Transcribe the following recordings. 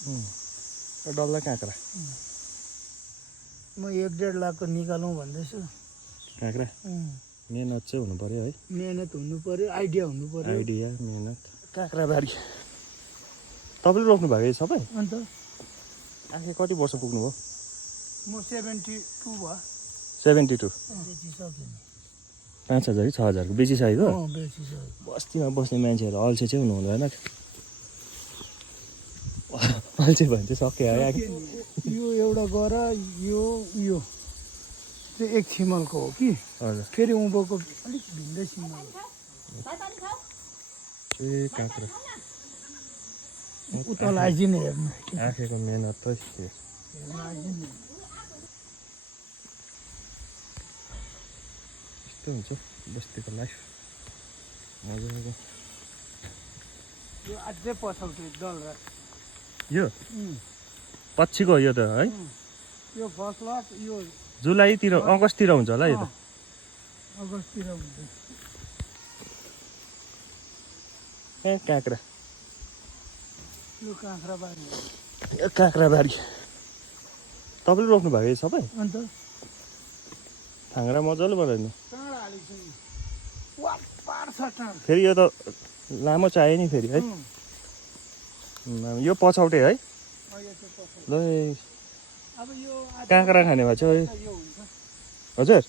डल्ला काँक्रा म 1.5 लाखको निकालौँ भन्दैछु। काँक्रा मेहनत चाहिँ हुनु पर्यो है। मेहनत हुनु पर्यो, आइडिया हुनु पर्यो। आइडिया मेहनत। काँक्राबारी तपाईँले रोप्नु भएको सबै? अन्त आखिर कति वर्ष पुग्नुभयो? म 72 भयो। 72। बेचिसकेँ नि। 5,000 कि 6,000को बेचिसकेको? बेचिसकेँ। बस्तीमा बस्ने मान्छेहरू अल्छे चाहिँ हुनु हुँदैन। अल्छे भने चाहिँ सक्यो है। यो एउटा गर, यो चाहिँ एक छिमलको हो कि। हजुर। फेरि उँभोको अलिक भिन्दै छिमल हो। काँक्रा उता आइदिने हेर्नु। आँखेको मेहनत त यस्तो हुन्छ बस्तीको लाइफ। मजाको। यो अझै पछौटे डल र यो पछिको यो त है। यो फर्स्ट लट यो जुलाईतिर अगस्ततिर हुन्छ होला यो त। अगस्ततिर हुन्छ। काँक्रा यो काँक्राबारी हो। यो काँक्राबारी तपाईँले रोप्नु भएको सबै? अन्त थाङ्रा मजाले बनाइदिनु। टाढा हालेको छु। वाट पार्छ टाढा। फेरि यो त लामो चाहियो नि फेरि है। यो पछौटे है। ल अब यो काँक्रा खाने भए चाहिँ यो हुन्छ। हजुर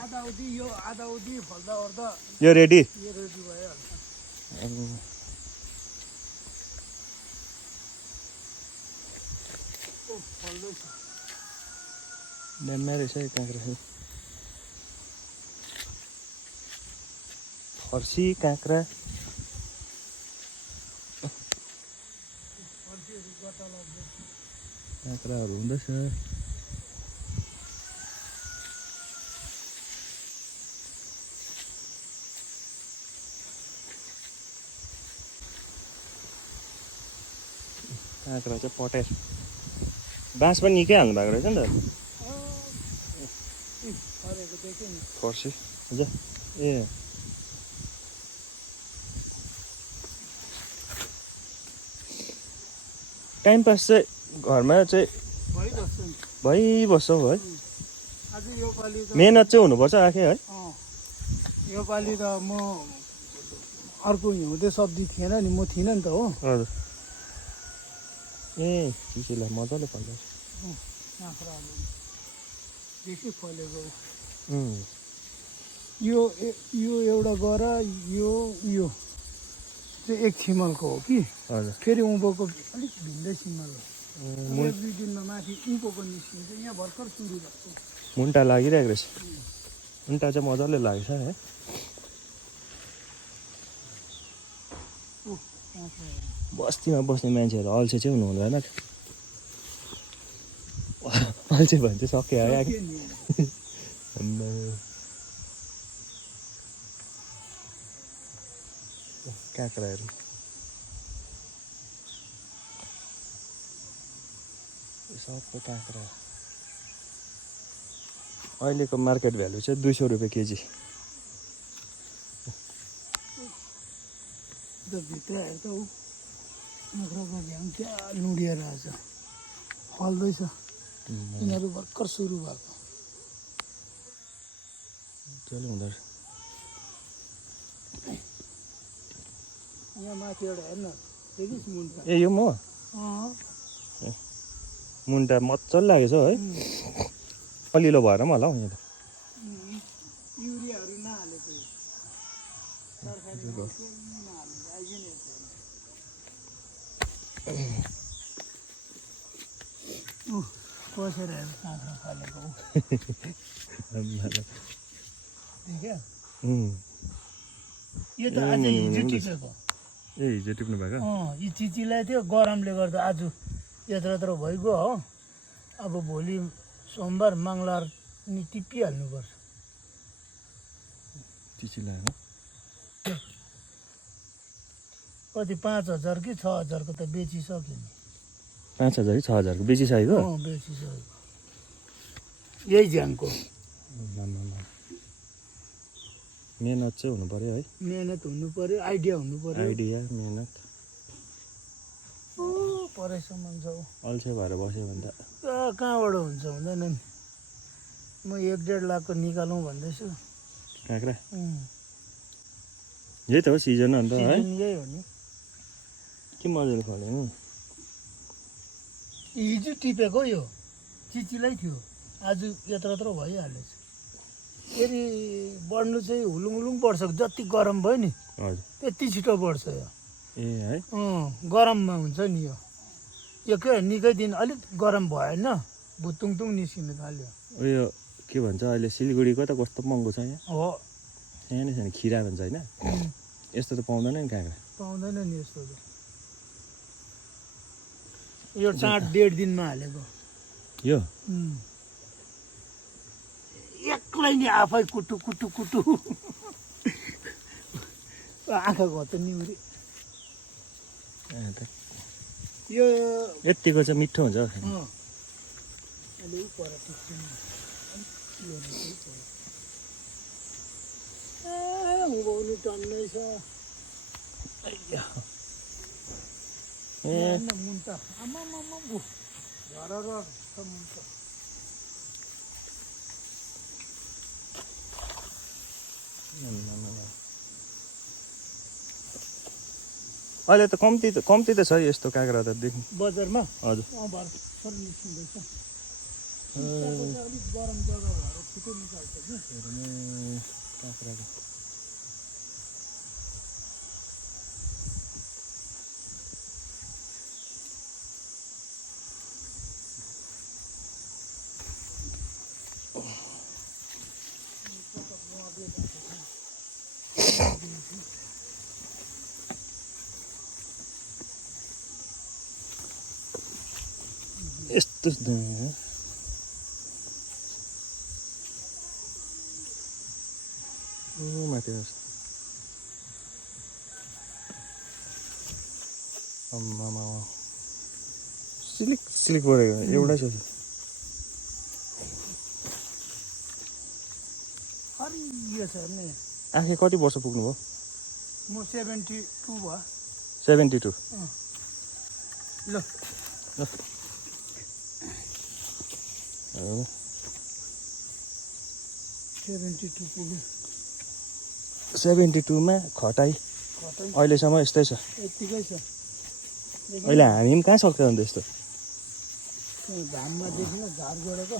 आधा उधी यो आधा उधी फल्दा ओर्दा यो रेडी। यो रेडी भइहाल्छ। फल्दैछ। दामी रहेछ है काँक्रा। फर्सी काँक्रा काँक्राहरू हुँदैछ। काँक्रा चाहिँ पटेर बाँस पनि निकै हाल्नु भएको रहेछ नि त। फर्सी हजुर ए टाइम पास चाहिँ घरमा चाहिँ भइबस्छ हौ है। मेहनत चाहिँ हुनुपर्छ आखे है। योपालि त म अर्को हिउँदे सब्जी थिएन नि, म थिइनँ नि त हो। हजुर ए चिचीलाई मजाले फल्दैछ। बेसी फलेको यो एउटा गर, यो चाहिँ एक छिमलको हो कि। हजुर। फेरि उँभोको अलिक भिन्दै छिमल हो। 1-2 दिनमा माथि उँभोको निस्किन्छ। यहाँ भर्खर सुरु भएको। मुन्टा लागिरहेको रहेछ। मुन्टा चाहिँ मजाले लागेछ है। बस्तीमा बस्ने मान्छेहरू अल्छे चाहिँ हुनु हुँदैन। अल्छे भने चाहिँ सक्यो है। काँक्राहरू सबै काँक्रा अहिलेको मार्केट भ्यालु चाहिँ 200 रुपियाँ केजी। भित्र हेर्दा ऊ काँक्राको झ्याङ क्या लुडिएर आएछ। फल्दैछ। यिनीहरू भर्खर सुरु भएको। त्यसले हुँदो रहेछ। यहाँ माथि एउटा हेर्न देखिस् मुन्टा। ए यो म मुन्टा मजाले लागेछ है। अलिलो भएर पनि होला हौ यहाँ त। युरियाहरू नहालेको तरकारी नहालेको आइदिने कसेर हेर काँक्रा फलेको देख्यो। यो त अझै हिजो टिपेको। ए हिजो टिप्नु भएको? यी चिचीलाई थियो गरमले गर्दा आज यत्रो भइगयो हो। अब भोलि सोमबार मङ्गलबार नि टिपिहाल्नुपर्छ। चिचीलाई कति 5,000 कि 6,000 को त बेचिसक्यो नि। 5,000 कि 6,000 को बेचिसकेको? बेचिसकेको। यही झ्याङको मेहनत चाहिँ हुनु पर्यो है। मेहनत हुनु पर्यो, आइडिया हुनु पर्यो। आइडिया मेहनत। परेसम्म छ ऊ अल्छे भएर बस्यो भने त कहाँबाट हुन्छ हुँदैन नि म 1.5 लाखको निकालौँ भन्दैछु काँक्रा यही त हो सिजन अन्त है सिजन यही हो नि के मजाले फल्यो नि हिजो टिपेको यो चिचिलै थियो आज यत्रो भइहालेछ फेरि बढ्नु चाहिँ हुलुङ हुलुङ बढ्छ जति गरम भयो नि हजुर त्यति छिटो बढ्छ यो ए है गरममा हुन्छ नि यो के निकै दिन अलिक गरम भएन भुतुङतुङ निस्किनु थाल्यो उयो के भन्छ अहिले सिलगढीको त कस्तो महँगो छ यहाँ हो सानो सानो खिरा भन्छ होइन यस्तो त पाउँदैन नि काँक्रा पाउँदैन नि यस्तो त यो चाँड 1.5 दिनमा हालेको यो एक्लै नि आफै कुटु कुटु कुटु आँखा घट्छ निहुरी यो यतिको चाहिँ मिठो हुन्छ अहिले पर टिप्छु नि उँभौनु टन्नै छ मुन्टा आमामामा झरर छ मुन्टा अहिले त कम्ती त छ यस्तो काँक्रा त देख्नु बजारमा हजुर भर्खर निस्किँदैछ अलिक गरम जग्गा भएर छिटो निकाल्छ कि काँक्राको यस्तो माथि सिलिक सिलिक परेको एउटै छ हरियो छ नि आखिर कति वर्ष पुग्नुभयो म 72 भयो 72 ल 72 पुग्यो 72 मा खटाइ अहिलेसम्म यस्तै छ यतिकै छ अहिले हामी पनि कहाँ सक्छ अन्त यस्तो घाममा देखिन झार जोडेको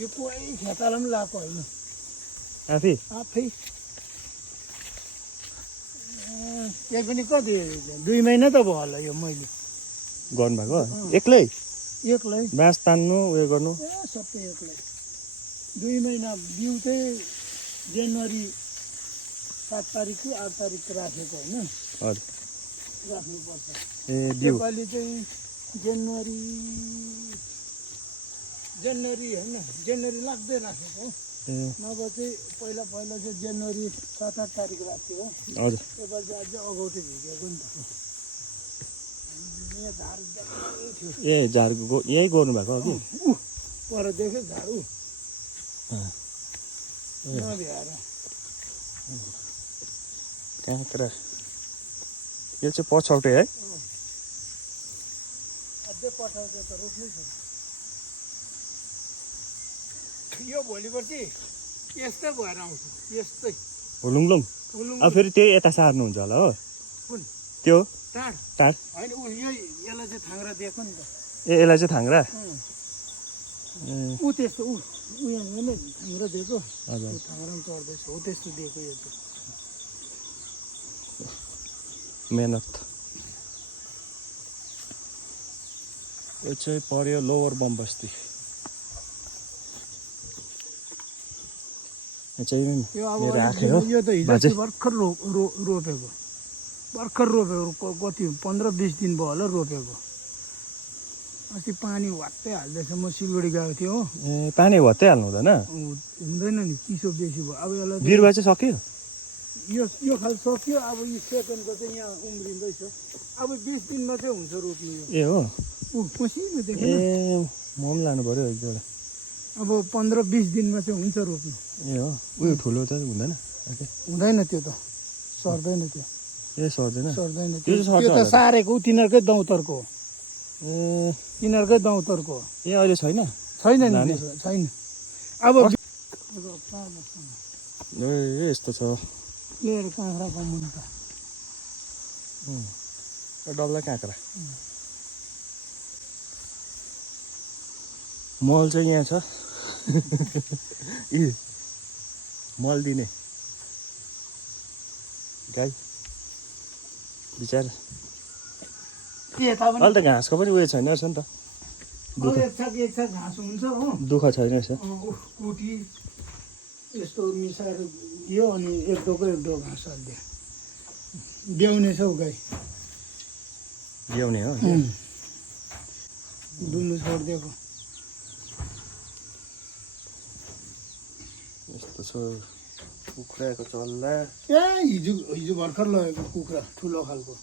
यो कोही खेताला पनि लगाएको होइन आफै त्यही पनि कति 2 महिना त भयो होला यो मैले गर्नुभएको एक्लै बाँस तान्नु उयो गर्नु सबै एक्लै 2 महिना बिउ चाहिँ जनवरी 7 तारिक कि 8 तारिक राखेको होइन हजुर राख्नुपर्छ ए बिउ नेपाली चाहिँ जनवरी होइन जनवरी लाग्दै राखेको नभए चाहिँ पहिला चाहिँ जनवरी 7-8 तारिक राख्थ्यो हो हजुर त्यसपछि अझै अगौटे भिजेको नि त ए झार यही गर्नुभएको कि पर देख्यो झाडु नभ्याएर काँक्रा यो चाहिँ पछौटे है अझै पछौटे त रोप्नै छ यो भोलिपर्सि यस्तै भएर आउँछ यस्तै हुलुङलुङ अब फेरि त्यही यता सार्नुहुन्छ होला हो कुन त्यो टाढ होइन यसलाई चाहिँ थाङ्रा दिएको नि त ए यसलाई चाहिँ थाङ्रा ऊ त्यस्तो ऊ यहाँ नै थाङ्रा दिएको हजुर थाङ्रामा चढ्दैछ हो त्यस्तो दिएको यो चाहिँ मेहनत यो चाहिँ पर्यो लोवर बमबस्ती मेरो आँखै हो यो त हिजो भर्खर रोपेको कति 15-20 दिन भयो होला रोपेको अस्ति पानी वात्तै हाल्दैछ म सिलगढी गएको थिएँ हो ए पानी वात्तै हाल्नु हुँदैन हुँदैन नि चिसो बेसी भयो अब यसलाई बिरुवा चाहिँ सक्यो यो खाल सक्यो अब यो सेकेन्डको चाहिँ यहाँ उम्रिँदैछ अब 20 दिनमा चाहिँ हुन्छ रोप्नु यो ए हो मसिनो देख्नु ए म पनि लानु पर्यो एक जोडा अब 15-20 दिनमा चाहिँ हुन्छ रोप्नु ए हो उयो ठुलो त हुँदैन हुँदैन त्यो त सर्दैन त्यो ए सर्दैन त्यो त सारेको तिनीहरूकै दौतरको ए यिनीहरूकै दौतरको हो। ए अहिले छैन छैन नि लाने? त्यसो, छैन अब ए यस्तो छ लिएर काँक्राको मुन्टा डल्ला काँक्रा मल चाहिँ यहाँ छ इ मल दिने गाई बिचार यता पनि अहिले त घाँसको पनि उयो छैन रहेछ नि त अब एक छाक घाँस हुन्छ हो दुःख छैन रहेछ कुटी यस्तो मिसाएर दियो अनि एक डोको घाँस हालिदियो ब्याउने छ हौ गाई ल्याउने हो दुन्नु छोडिदिएको यस्तो छ कुखुराको चल्ला ए हिजो हिजो भर्खर लगेको कुखुरा ठुलो खालको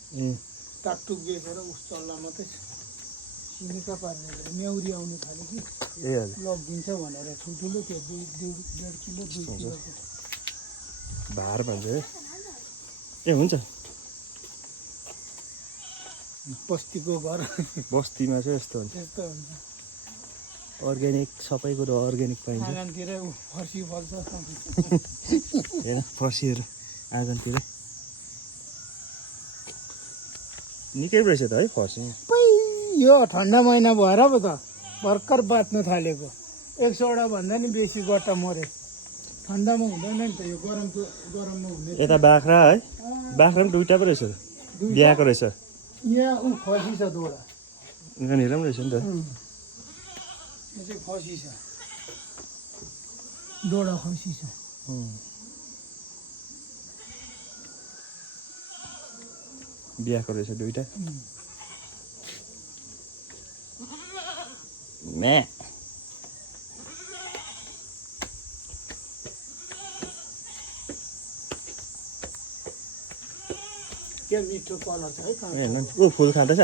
टाकटुक बेचेर उस चल्ला मात्रै छ सिनिका पार्नेले न्याउरी आउनु थाल्यो कि ए हजुर लगिदिन्छ भनेर ठुल्ठुलो त्यो 1.5 किलो 2 किलोको भार भन्छ है ए हुन्छ बस्तीको घर बस्तीमा चाहिँ यस्तो हुन्छ त्यस्तो हुन्छ अर्ग्यानिक सबै कुरो अर्ग्यानिक पाइन्छ आँगनतिरै फर्सी फल्छ हेर फर्सीहरू आँगनतिरै निकै रहेछ त है फर्सी यो ठन्डा महिना भएर पो त भर्खर बाँच्न थालेको 100 भन्दा नि बेसी गट्टा मरे ठन्डामा हुँदैन नि त यो गरममा हुँदैन यता बाख्रा है बाख्रा पनि दुइटा पो रहेछ बिहाको रहेछ यहाँ खसी छ दोडा यहाँनिर पनि रहेछ नि त यो चाहिँ खसी छ दोडा खसी छ बिहाको रहेछ दुइटा म्या के मिठो कलर छ है हेर्न नि ऊ फुल खाँदैछ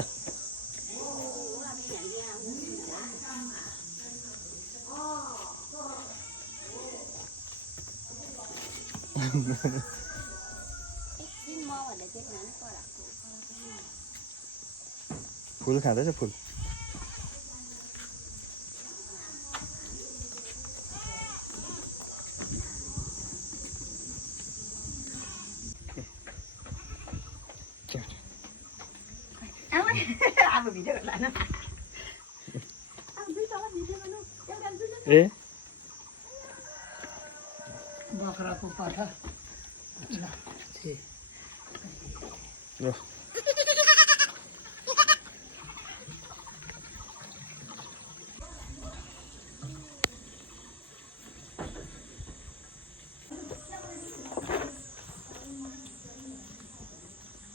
फुल खाँदैछ फुल ए बाख्राको पाठा ल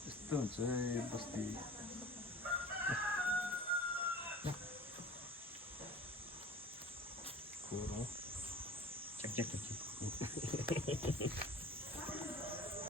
यस्तो हुन्छ बस्ती खोर हो च्याक च्याक